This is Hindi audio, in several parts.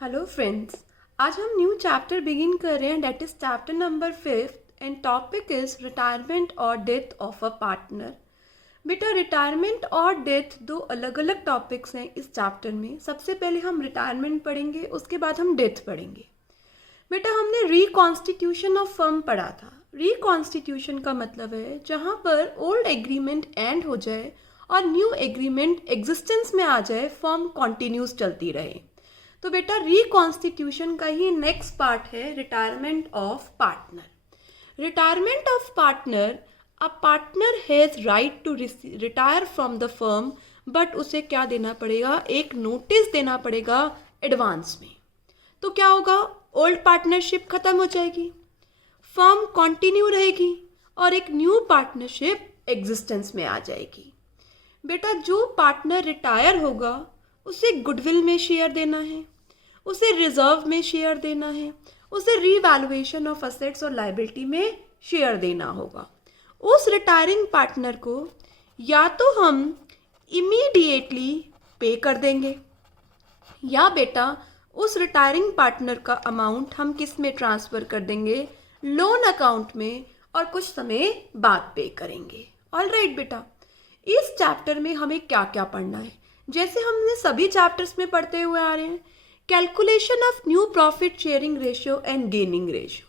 हेलो फ्रेंड्स, आज हम न्यू चैप्टर बिगिन कर रहे हैं, date is chapter number 5 and topic is retirement और डेथ ऑफ अ पार्टनर। बेटा, रिटायरमेंट और डेथ दो अलग अलग टॉपिक्स हैं इस चैप्टर में। सबसे पहले हम रिटायरमेंट पढ़ेंगे, उसके बाद हम डेथ पढ़ेंगे। बेटा, हमने रिकॉन्स्टिट्यूशन ऑफ फर्म पढ़ा था। रिकॉन्स्टिट्यूशन का मतलब है जहाँ पर ओल्ड एग्रीमेंट एंड हो जाए और न्यू एग्रीमेंट एग्जिस्टेंस में आ जाए, फर्म कॉन्टिन्यूस चलती रहे। तो बेटा, रिकॉन्स्टिट्यूशन का ही नेक्स्ट पार्ट है retirement of partner. Retirement of partner, a partner has right to retire from the firm, but उसे क्या देना पड़ेगा? एक नोटिस देना पड़ेगा एडवांस में। तो क्या होगा? ओल्ड पार्टनरशिप खत्म हो जाएगी, फर्म कंटिन्यू रहेगी और एक न्यू पार्टनरशिप एग्जिस्टेंस में आ जाएगी। बेटा, जो पार्टनर रिटायर होगा उसे गुडविल में शेयर देना है, उसे रिजर्व में शेयर देना है, उसे रीवैल्यूएशन ऑफ असेट्स और लायबिलिटी में शेयर देना होगा। उस रिटायरिंग पार्टनर को या तो हम इमीडिएटली पे कर देंगे या बेटा उस रिटायरिंग पार्टनर का अमाउंट हम किस में ट्रांसफ़र कर देंगे? लोन अकाउंट में, और कुछ समय बाद पे करेंगे। ऑलराइट बेटा, इस चैप्टर में हमें क्या क्या पढ़ना है? जैसे हमने सभी चैप्टर्स में पढ़ते हुए आ रहे हैं, calculation of new profit sharing ratio and gaining ratio.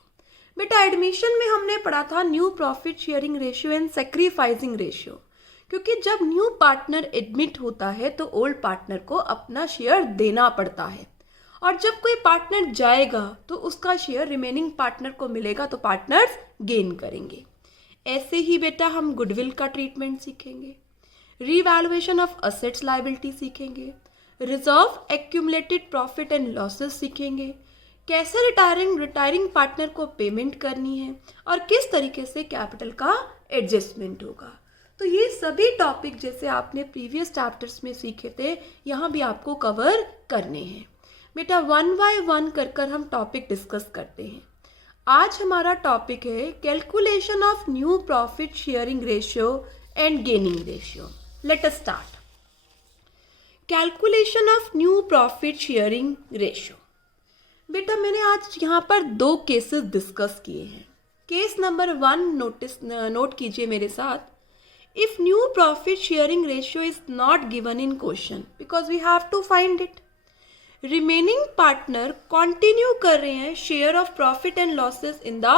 बेटा, एडमिशन में हमने पढ़ा था new profit sharing ratio and sacrificing ratio, क्योंकि जब न्यू पार्टनर एडमिट होता है तो ओल्ड पार्टनर को अपना शेयर देना पड़ता है, और जब कोई पार्टनर जाएगा तो उसका शेयर रिमेनिंग पार्टनर को मिलेगा, तो पार्टनर्स गेन करेंगे। ऐसे ही बेटा हम गुडविल का ट्रीटमेंट सीखेंगे, रीवैल्यूएशन ऑफ असेट्स लायबिलिटी सीखेंगे, reserve accumulated profit and losses सीखेंगे, कैसे रिटायरिंग पार्टनर को पेमेंट करनी है और किस तरीके से कैपिटल का एडजस्टमेंट होगा। तो ये सभी टॉपिक जैसे आपने प्रीवियस चैप्टर्स में सीखे थे, यहाँ भी आपको कवर करने हैं। बेटा, वन बाय वन कर हम टॉपिक डिस्कस करते हैं। आज हमारा टॉपिक है calculation of new profit sharing ratio and gaining ratio. Let us start. Calculation of new profit sharing ratio. बेटा, मैंने आज यहाँ पर दो केसेस डिस्कस किए हैं। केस नंबर 1 नोट कीजिए मेरे साथ। If new profit sharing ratio is not given in question because we have to find it. Remaining partner continue कर रहे हैं share of profit and losses in the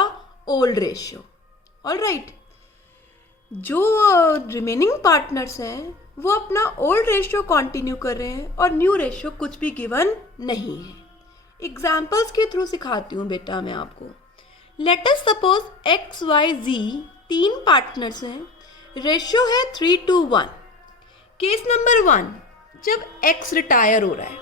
old ratio. All right. जो रिमेनिंग पार्टनर्स हैं वो अपना ओल्ड रेशियो कंटिन्यू कर रहे हैं और न्यू रेशियो कुछ भी गिवन नहीं है। एग्जाम्पल्स के थ्रू सिखाती हूँ बेटा मैं आपको। Let us suppose X Y Z तीन पार्टनर्स हैं, रेशियो है 3:1। केस नंबर 1, जब एक्स रिटायर हो रहा है,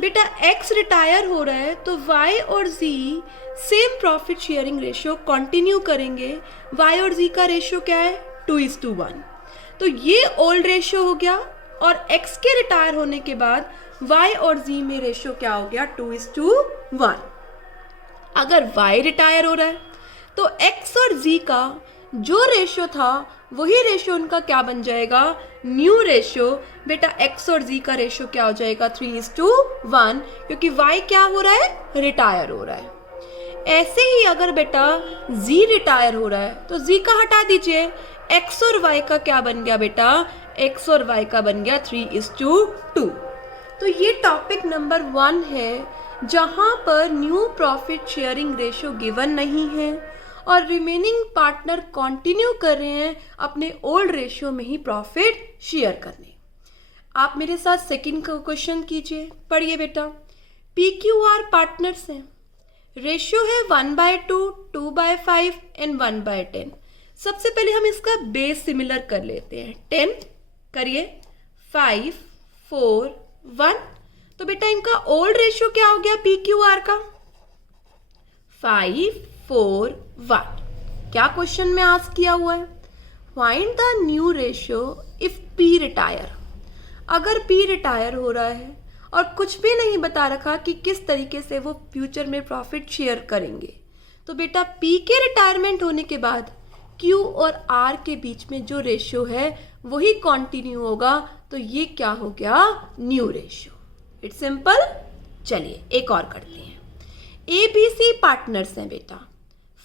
बेटा एक्स रिटायर हो रहा है तो वाई और Z same profit sharing ratio continue करेंगे। वाई और जी का रेशियो क्या है? 2:1। तो ये ओल्ड रेशियो हो गया, और x के रिटायर होने के बाद y और z में रेशियो क्या हो गया? 2:1। अगर y रिटायर हो रहा है तो x और z का जो रेशियो था वही रेशियो उनका क्या बन जाएगा? New ratio. बेटा, x और z का रेशियो क्या हो जाएगा? 3:1, क्योंकि y क्या हो रहा है? रिटायर हो रहा है। ऐसे ही अगर बेटा z रिटायर हो रहा है तो z का हटा दीजिए, x और y का क्या बन गया बेटा? x और y का बन गया 3:2। तो ये टॉपिक नंबर 1 है जहाँ पर new profit sharing ratio given नहीं है और रिमेनिंग पार्टनर कंटिन्यू कर रहे हैं अपने ओल्ड रेशियो में ही प्रॉफिट शेयर करने। आप मेरे साथ सेकंड क्वेश्चन कीजिए, पढ़िए बेटा। PQR पार्टनर्स हैं, रेशियो है 1/2, 2/5 एंड 1/10। सबसे पहले हम इसका बेस सिमिलर कर लेते हैं। 10 करिए, 5, 4, 1। तो बेटा इनका ओल्ड रेशियो क्या हो गया PQR का? 5, 4, 1। क्या क्वेश्चन में आस्क किया हुआ है? Find the new ratio if P retire. अगर P रिटायर हो रहा है और कुछ भी नहीं बता रखा कि किस तरीके से वो फ्यूचर में प्रॉफिट शेयर करेंगे, तो बेटा P के रिटायरमेंट होने के बाद Q और R के बीच में जो रेशियो है वही कंटिन्यू होगा, तो ये क्या हो गया? New ratio. It's simple. चलिए एक और करते हैं। ए बी सी पार्टनर्स हैं बेटा,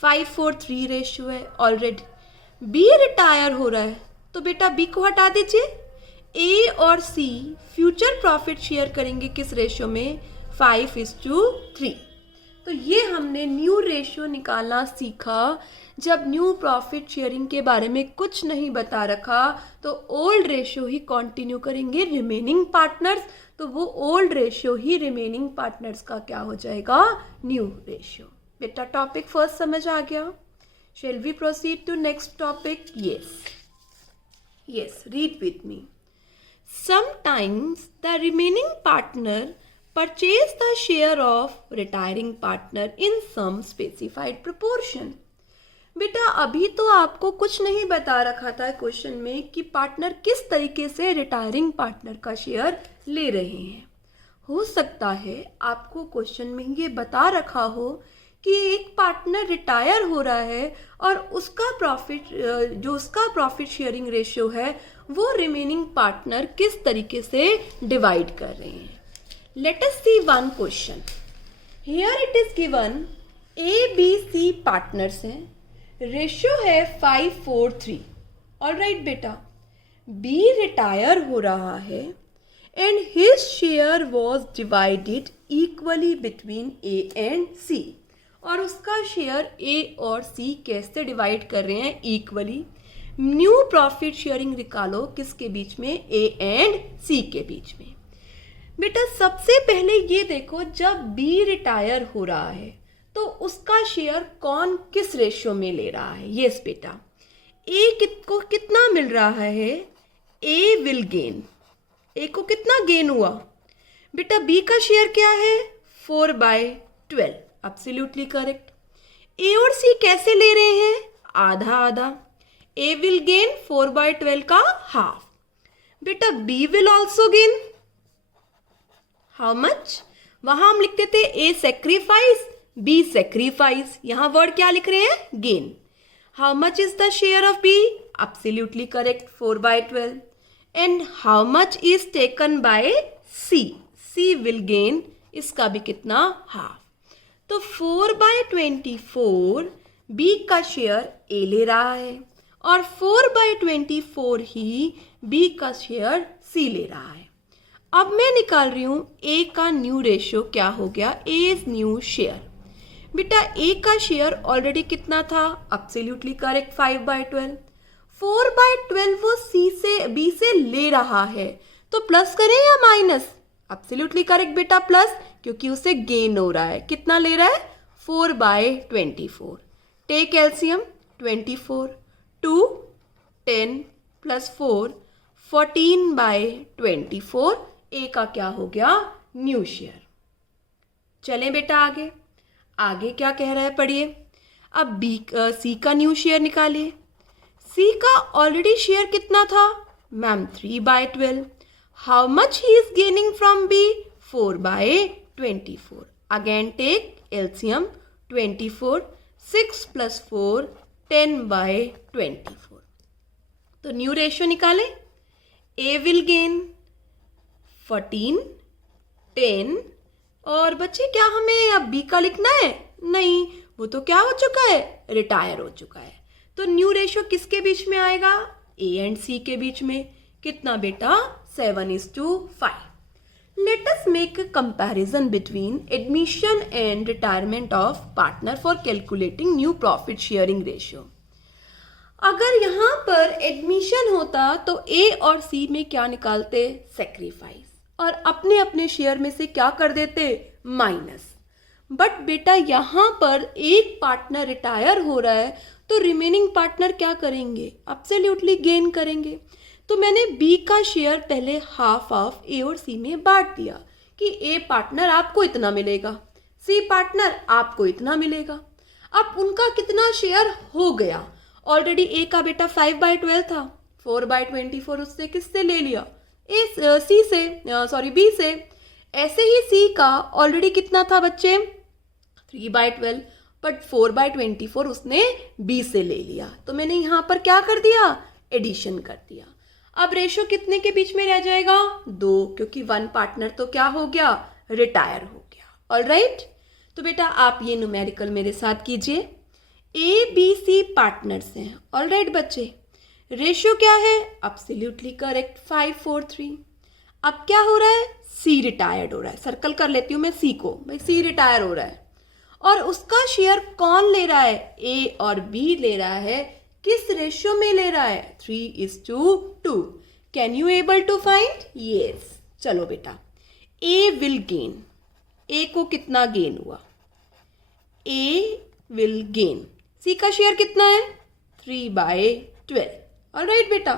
5-4-3 रेशियो है ऑलरेडी। बी रिटायर हो रहा है तो बेटा बी को हटा दीजिए। ए और सी फ्यूचर प्रॉफिट शेयर करेंगे किस रेशियो में, 5:3। तो ये हमने न्यू रेशियो निकालना सीखा। जब न्यू प्रॉफिट शेयरिंग के बारे में कुछ नहीं बता रखा तो ओल्ड रेशियो ही कंटिन्यू करेंगे रिमेनिंग पार्टनर्स, तो वो ओल्ड रेशियो ही रिमेनिंग पार्टनर्स का क्या हो जाएगा, न्यू रेशियो। बेटा टॉपिक फर्स्ट समझ आ गया। Shall we proceed to next topic? yes, read with me. Sometimes the remaining partner purchase the share of retiring partner in some specified proportion. बेटा अभी तो आपको कुछ नहीं बता रखा था क्वेश्चन में कि पार्टनर किस तरीके से रिटायरिंग पार्टनर का शेयर ले रहे हैं। हो सकता है आपको क्वेश्चन में ये बता रखा हो कि एक पार्टनर रिटायर हो रहा है और उसका प्रॉफिट शेयरिंग रेशियो है वो रिमेनिंग पार्टनर किस तरीके से डिवाइड कर रहे हैं। Let us see one question. Here it is given A B C partners हैं, रेशियो है 5:4:3। ऑलराइट बेटा, बी रिटायर हो रहा है and his share was divided equally between A and C. और उसका शेयर ए और सी कैसे डिवाइड कर रहे हैं, इक्वली। न्यू प्रॉफिट शेयरिंग निकालो किसके बीच में, ए एंड सी के बीच में। बेटा सबसे पहले ये देखो, जब बी रिटायर हो रहा है तो उसका शेयर कौन किस रेशियो में ले रहा है। यस बेटा, ए को कितना मिल रहा है, ए विल गेन। ए को कितना गेन हुआ बेटा, बी का शेयर क्या है, 4/12। Absolutely correct. ए और सी कैसे ले रहे हैं, आधा आधा। ए विल गेन 4/12 का हाफ। बेटा B will also gain how much, वहां हम लिखते थे ए सेक्रीफाइस, बी सेक्रीफाइस, यहां वर्ड क्या लिख रहे हैं, gain. How much is the share of B, absolutely correct, 4/12। And how much is taken by C, C will gain, इसका भी कितना, हाफ। तो 4/24 बी का शेयर ए ले रहा है और 4/24 ही बी का शेयर सी ले रहा है। अब मैं निकाल रही हूं ए का न्यू रेशियो क्या हो गया, ए इज न्यू शेयर। बेटा ए का शेयर ऑलरेडी कितना था, एब्सोल्युटली करेक्ट, 5/12। 4/12 वो बी से ले रहा है तो प्लस करें या माइनस, एब्सोल्युटली करेक्ट बेटा, प्लस, क्योंकि उसे गेन हो रहा है। कितना ले रहा है, 4/24। Take LCM, 24, 2, 10 + 4, 14/24। ए का क्या हो गया, न्यू शेयर। चलें बेटा आगे, आगे क्या कह रहा है पढ़िए। अब सी का न्यू शेयर निकालिए। सी का ऑलरेडी शेयर कितना था ma'am, 3/12। How much he is gaining from B, 4/24। Again take LCM, 24, 6 + 4, 10/24। तो न्यू रेशियो निकाले। ए विल गेन 14, 10 और बच्चे क्या हमें अब बी का लिखना है, नहीं, वो तो क्या हो चुका है, रिटायर हो चुका है। तो न्यू रेशियो किसके बीच में आएगा, ए एंड सी के बीच में। कितना बेटा, 7:5। Let us make a comparison between admission and retirement of partner for calculating new profit sharing ratio. अगर यहाँ पर एडमिशन होता तो ए और सी में क्या निकालते, सेक्रीफाइस, और अपने अपने शेयर में से क्या कर देते, माइनस। बट बेटा यहाँ पर एक पार्टनर रिटायर हो रहा है तो रिमेनिंग पार्टनर क्या करेंगे, एब्सोल्युटली गेन करेंगे। तो मैंने बी का शेयर पहले हाफ ऑफ ए और सी में बांट दिया कि ए पार्टनर आपको इतना मिलेगा, सी पार्टनर आपको इतना मिलेगा। अब उनका कितना शेयर हो गया, ऑलरेडी ए का बेटा 5/12 था, 4/24 उससे किससे ले लिया, बी से। ऐसे ही सी का ऑलरेडी कितना था बच्चे, 3/12, बट 4/24 उसने बी से ले लिया। तो मैंने यहाँ पर क्या कर दिया, एडिशन कर दिया। अब रेशो कितने के बीच में रह जाएगा, 2, क्योंकि वन पार्टनर तो क्या हो गया, रिटायर हो गया। ऑलराइट, तो बेटा आप ये न्यूमेरिकल मेरे साथ कीजिए। ABC पार्टनर्स हैं, ऑलराइट बच्चे। रेशियो क्या है? Absolutely correct, 5:4:3। अब क्या हो रहा है? C रिटायर्ड हो रहा है, सर्कल कर लेती हूँ मैं C को, भाई C रिटायर हो रहा है और उसका शेयर कौन ले रहा है? A और B ले रहा है। किस रेशियो में ले रहा है? 3:2। Can you able to find? Yes, चलो बेटा, A विल गेन, A को कितना गेन हुआ? A विल गेन, C का शेयर कितना है? 3/12। ऑलराइट बेटा,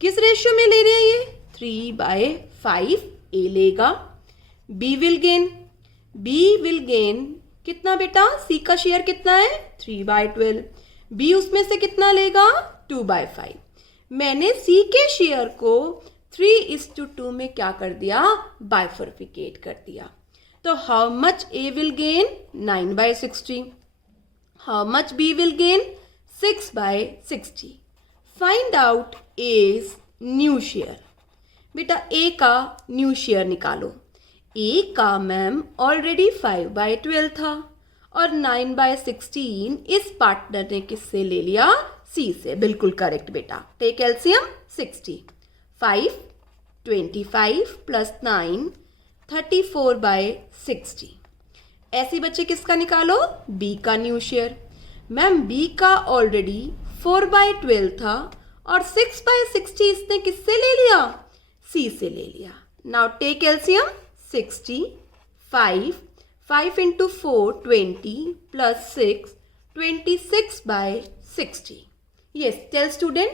किस रेशियो में ले रहे हैं ये? 3/5 A लेगा। B विल गेन कितना बेटा? C का शेयर कितना है? 3/12। B उसमें से कितना लेगा? 2/5। मैंने C के शेयर को 3:2 में क्या कर दिया? बाइफर्फिकेट कर दिया। तो how much A will gain? 9/60। How much B will gain? 6/60। Find out A's new share. बेटा A का न्यू शेयर निकालो। A का मैम ऑलरेडी 5/12 था और 9/16 इस पार्टनर ने किससे ले लिया? C से। बिल्कुल करेक्ट बेटा, टेक एलसीएम 60। 5, 25 प्लस 9, 34/60। ऐसे बच्चे किसका निकालो? B का न्यू शेयर। मैम B का ऑलरेडी 4/12 था और 6/60 इसने किससे ले लिया? C से ले लिया। Now take LCM 60, 5 into 4 20 plus 6 26/60। Yes, tell student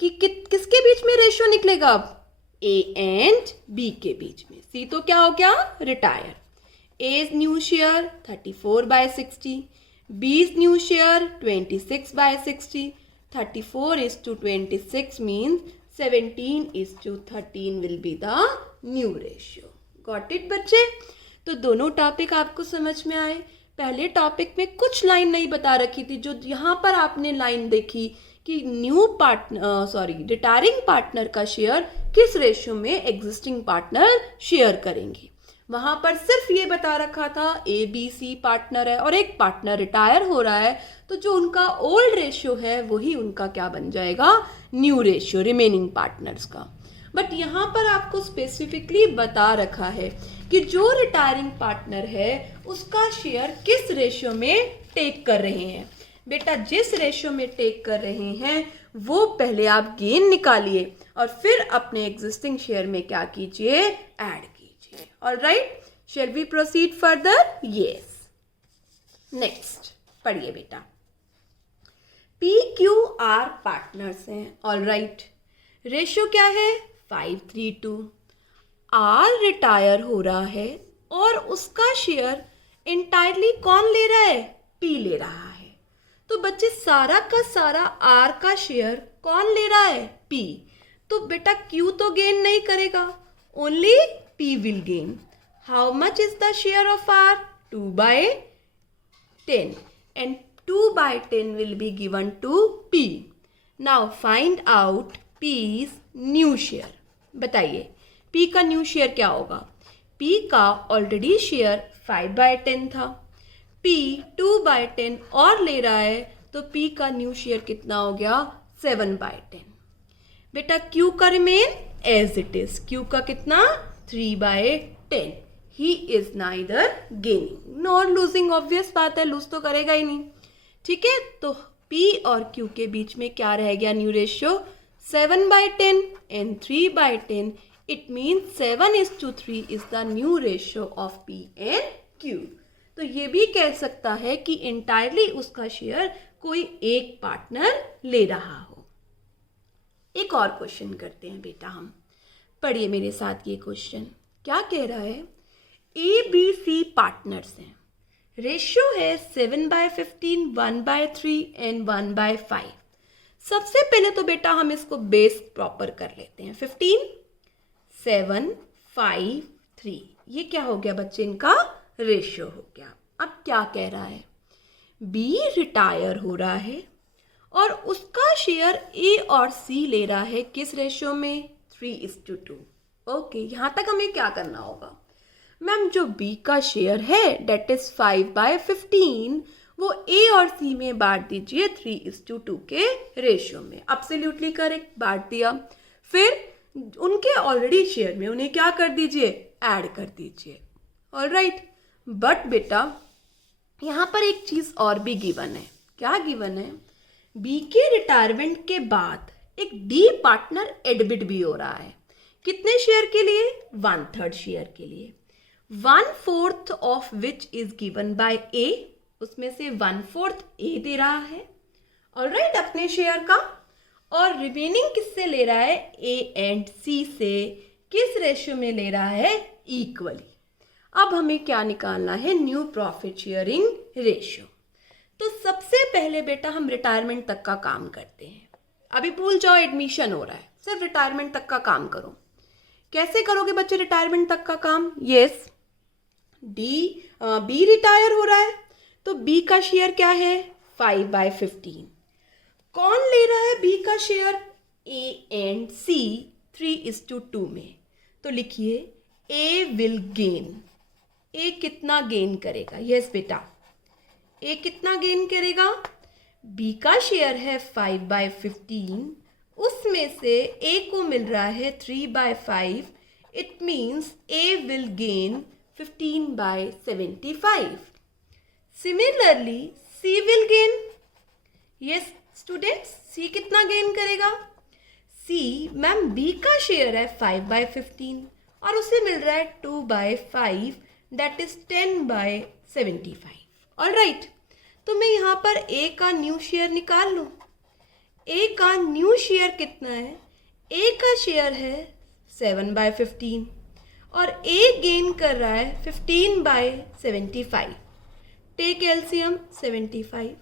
कि किसके बीच में रेशियो निकलेगा अब? A एंड B के बीच में। C तो क्या हो गया? Retire. A's new share 34/60, B's new share 26/60। 34:26 means 17:13 will be the new ratio. Got it बच्चे? तो दोनों टॉपिक आपको समझ में आए। पहले टॉपिक में कुछ लाइन नहीं बता रखी थी, जो यहाँ पर आपने लाइन देखी कि रिटायरिंग पार्टनर का शेयर किस रेशियो में एग्जिस्टिंग पार्टनर शेयर करेंगे। वहाँ पर सिर्फ ये बता रखा था ABC पार्टनर है और एक पार्टनर रिटायर हो रहा है, तो जो उनका ओल्ड रेशियो है वही उनका क्या बन जाएगा? न्यू रेशियो रिमेनिंग पार्टनर्स का। बट यहाँ पर आपको स्पेसिफिकली बता रखा है कि जो रिटायरिंग पार्टनर है उसका शेयर किस रेशियो में टेक कर रहे हैं। बेटा जिस रेशियो में टेक कर रहे हैं वो पहले आप गेन निकालिए और फिर अपने एग्जिस्टिंग शेयर में क्या कीजिए? ऐड कीजिए। Alright, shall we proceed further? Yes. Next पढ़िए बेटा। PQR पार्टनर्स हैं। ऑलराइट, रेशियो क्या है? 5:3:2। R रिटायर हो रहा है और उसका शेयर इंटायरली कौन ले रहा है? P ले रहा है। तो बच्चे सारा का सारा R का शेयर कौन ले रहा है? P। तो बेटा Q तो गेन नहीं करेगा, only P will gain. How much is the share of R? 2/10 and 2/10 will be given to P. Now find out P's new share. बताइए P का न्यू शेयर क्या होगा? P का ऑलरेडी शेयर 5/10 था, P 2/10 और ले रहा है, तो P का न्यू शेयर कितना हो गया? 7/10। बेटा Q का remain as it is. Q का कितना? 3/10। He is neither gaining nor losing. Obvious बात है, लूज तो करेगा ही नहीं। ठीक है, तो P और Q के बीच में क्या रह गया new ratio? 7/10 and 3/10. It means 7:3 is the new ratio of P and Q. तो ये भी कह सकता है कि इंटायरली उसका शेयर कोई एक पार्टनर ले रहा हो। एक और क्वेश्चन करते हैं बेटा हम। पढ़िए मेरे साथ ये क्वेश्चन। क्या कह रहा है? ABC पार्टनर्स हैं, रेशियो है 7/15, 1/3 एंड 1/5। सबसे पहले तो बेटा हम इसको बेस प्रॉपर कर लेते हैं। 15, 7, 5, 3, ये क्या हो गया बच्चे? इनका रेशियो हो गया। अब क्या कह रहा है? B रिटायर हो रहा है और उसका शेयर A और C ले रहा है किस रेशियो में? 3:2। ओके, यहाँ तक हमें क्या करना होगा? मैम जो बी का शेयर है डेट इज 5/15 वो ए और सी में बांट दीजिए 3:2 के रेशियो में। एब्सोल्युटली करेक्ट, बांट दिया। फिर उनके ऑलरेडी शेयर में उन्हें क्या कर दीजिए, ऐड कर दीजिए। ऑलराइट, बट बेटा यहाँ पर एक चीज़ और भी गिवन है। क्या गिवन है, बी के रिटायरमेंट के बाद एक डी पार्टनर एडमिट भी हो रहा है। कितने शेयर के लिए, 1/3 शेयर के लिए। 1/4 of which is given by A, उसमें से 1/4 ए दे रहा है ऑलराइट अपने शेयर का, और रिमेनिंग किससे ले रहा है, ए एंड सी से। किस रेशियो में ले रहा है, इक्वली। अब हमें क्या निकालना है, न्यू प्रॉफिट शेयरिंग रेशियो। तो सबसे पहले बेटा हम रिटायरमेंट तक का काम करते हैं। अभी भूल जाओ एडमिशन हो रहा है, सिर्फ रिटायरमेंट तक का काम करो। कैसे करोगे बच्चे रिटायरमेंट तक का काम, यस बी रिटायर हो रहा है तो बी का शेयर क्या है, 5/15। कौन ले रहा है बी का शेयर, ए एंड सी 3:2 में। तो लिखिए ए विल गेन, ए कितना गेन करेगा, यस बेटा ए कितना गेन करेगा, बी का शेयर है 5/15, उसमें से ए को मिल रहा है 3/5, it means A will gain 15/75. Similarly, C will gain. Yes, students, C कितना गेन करेगा? C, मैम B का शेयर है 5/15 और उसे मिल रहा है 2/5, दैट इज 10/75. ऑलराइट, तो मैं यहाँ पर A का न्यू शेयर निकाल लूँ। A का न्यू शेयर कितना है? A का शेयर है 7/15 और A गेन कर रहा है 15/75. Take LCM 75,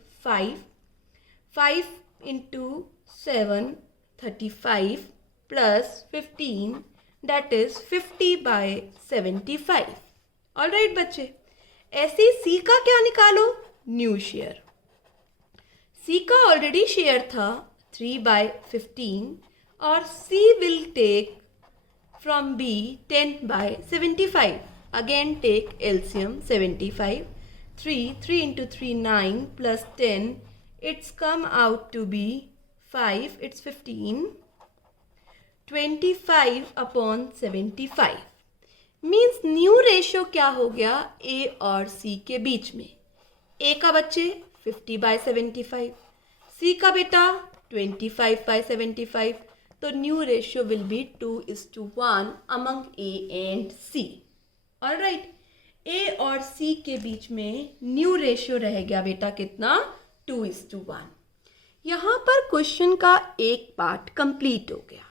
5 into 7 35 plus 15 that is 50/75. Alright बच्चे, ऐसे C का क्या निकालो, न्यू शेयर। C का ऑलरेडी शेयर था 3/15 और C will take from B 10/75. Again take LCM 75. 3 into 3 9 plus 10, it's come out to be 5, it's 15. 25/75 means new ratio क्या हो गया A और C के बीच में। A का बच्चे 50/75, C का बेटा 25/75, तो new ratio will be 2:1 among A and C। Alright, A और C के बीच में न्यू रेशियो रह गया बेटा कितना, 2:1। यहाँ पर क्वेश्चन का एक पार्ट कंप्लीट हो गया।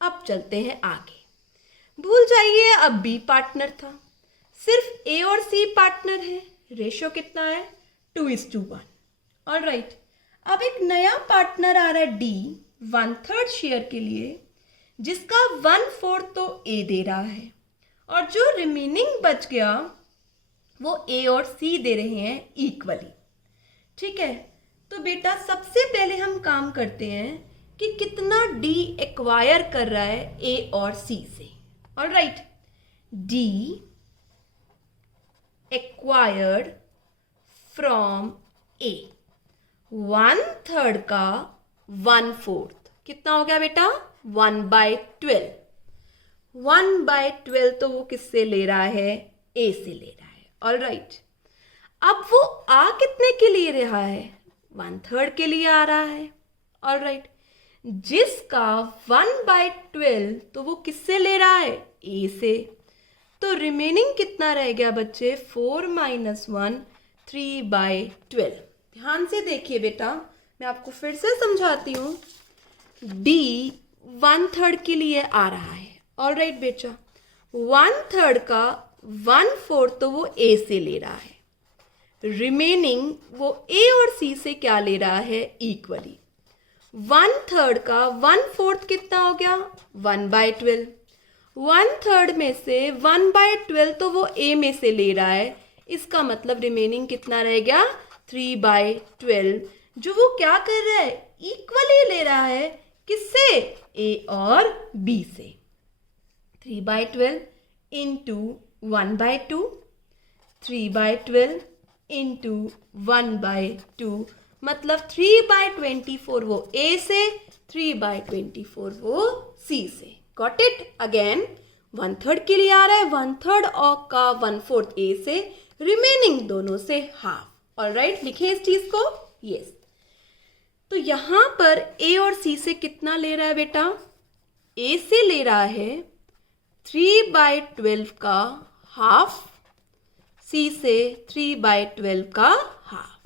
अब चलते हैं आगे। भूल जाइए अब B पार्टनर था, सिर्फ A और C पार्टनर है। रेशियो कितना है, 2:1। ऑलराइट, अब एक नया पार्टनर आ रहा है D 1/3 शेयर के लिए, जिसका 1/4 तो A दे रहा है और जो रिमेनिंग बच गया वो A और C दे रहे हैं इक्वली। ठीक है, तो बेटा सबसे पहले हम काम करते हैं कि कितना D एक्वायर कर रहा है A और C से। Alright, D acquired from A 1/3 का 1/4 कितना हो गया बेटा, 1/12। 1/12 तो वो किससे ले रहा है, A से ले रहा है। ऑलराइट, अब वो आ कितने के लिए रहा है, 1/3 के लिए आ रहा है। ऑलराइट, जिसका 1/12 तो वो किससे ले रहा है, A से। तो रिमेनिंग कितना रह गया बच्चे, 4 - 1 3/12। ध्यान से देखिए बेटा, मैं आपको फिर से समझाती हूँ। D 1/3 के लिए आ रहा है। ऑलराइट बेटा, 1/3 का 1/4 तो वो A से ले रहा है, रिमेनिंग वो A और C से क्या ले रहा है, इक्वली। 1/3 का 1/4 कितना हो गया, 1/12। 1/3 में से 1/12 तो वो A में से ले रहा है, इसका मतलब रिमेनिंग कितना रह गया, 3/12, जो वो क्या कर रहा है, इक्वली ले रहा है। किससे, A और B से। 3/12 into 1/2, 3/12 इंटू 1/2, मतलब 3/24 वो A से, 3/24 वो C से. Got it. अगेन 1/3 के लिए आ रहा है, 1/3 और का 1/4 A से, रिमेनिंग दोनों से हाफ. ऑलराइट, लिखें इस चीज को. यस. तो यहां पर A और C से कितना ले रहा है बेटा? A से ले रहा है 3/12 का हाफ, C से 3/12 का हाफ.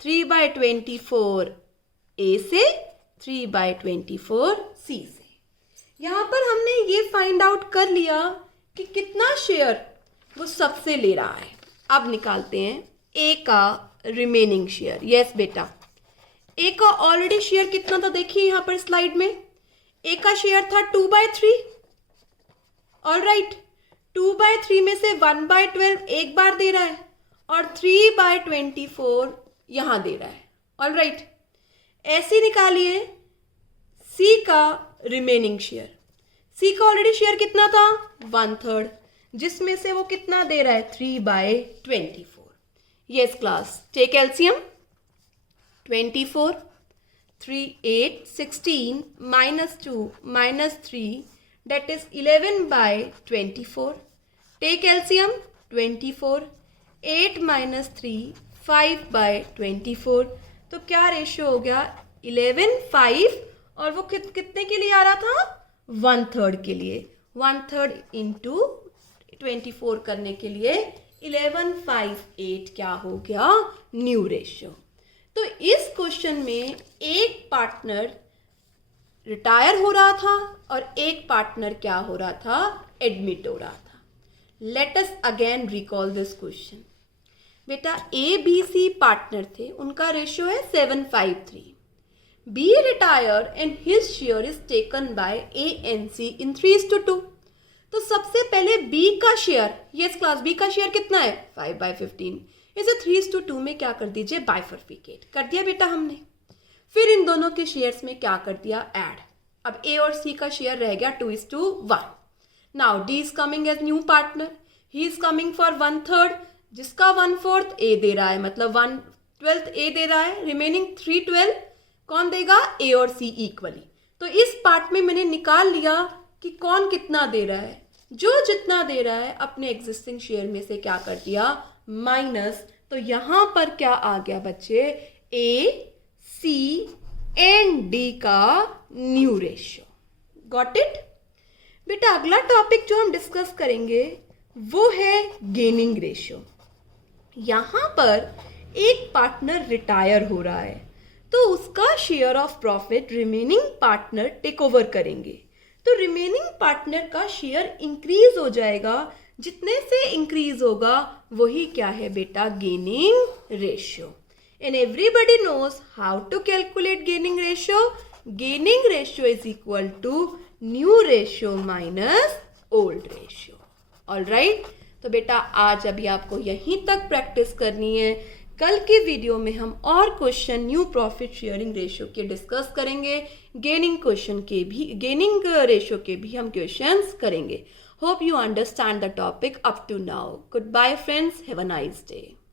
3/24 A से, 3/24 C से. यहां पर हमने ये फाइंड आउट कर लिया कि कितना शेयर वो सबसे ले रहा है. अब निकालते हैं A का रिमेनिंग शेयर. यस बेटा, A का ऑलरेडी शेयर कितना था देखिए यहां पर स्लाइड में. A का शेयर था 2/3. ऑलराइट, 2/3 में से 1/12 एक बार दे रहा है और 3/24 यहां दे रहा है. ऑलराइट, ऐसे निकालिए C का रिमेनिंग शेयर. C का ऑलरेडी शेयर कितना था? 1/3, जिसमें से वो कितना दे रहा है? 3/24. Yes class, take LCM. 24, 3, 8, 16 minus 2 minus 3, that is 11/24. Take LCM. 24, 8 minus 3, 5/24. तो क्या रेशियो हो गया? 11/5. और वो कितने के लिए आ रहा था? 1/3 के लिए. 1/3 इंटू 24 करने के लिए 11/5/8 क्या हो गया? New ratio. तो इस क्वेश्चन में एक पार्टनर रिटायर हो रहा था और एक पार्टनर क्या हो रहा था? एडमिट हो रहा था. Let us again recall this question. बेटा A, B, C पार्टनर थे, उनका रेशियो है 7/3. B retire and his share is taken bye A and C in 3:2. तो सबसे पहले B का शेयर, यस क्लास, B का शेयर कितना है? 5/15. इसे 3:2 में क्या कर दीजिए? बाइफर्फिकेट कर दिया बेटा हमने. फिर इन दोनों के शेयर्स में क्या कर दिया? ऐड. अब A और C का शेयर रह गया 2:1. Now D is coming as new partner. He is coming for 1/3, जिसका 1/4 A दे रहा है, मतलब 1/12 A दे रहा है. रिमेनिंग 3/12 कौन देगा? A और C इक्वली. तो इस पार्ट में मैंने निकाल लिया कि कौन कितना दे रहा है. जो जितना दे रहा है अपने एग्जिस्टिंग शेयर में से क्या कर दिया? माइनस. तो यहां पर क्या आ गया बच्चे? A, C एंड D का न्यू रेशियो. Got it. बेटा अगला टॉपिक जो हम डिस्कस करेंगे वो है गेनिंग रेशियो. यहां पर एक पार्टनर रिटायर हो रहा है तो उसका share of profit remaining partner take over करेंगे. तो रिमेनिंग पार्टनर का शेयर इंक्रीज हो जाएगा. जितने से इंक्रीज होगा वही क्या है बेटा? Gaining ratio. And everybody knows how to calculate gaining ratio. Gaining ratio is equal to new ratio minus old ratio. Alright, तो बेटा आज अभी आपको यहीं तक प्रैक्टिस करनी है. कल के वीडियो में हम और question new profit sharing ratio के डिस्कस करेंगे. गेनिंग रेशियो के भी हम क्वेश्चंस करेंगे. Hope you understand the topic up to now. Goodbye friends. Have a nice day.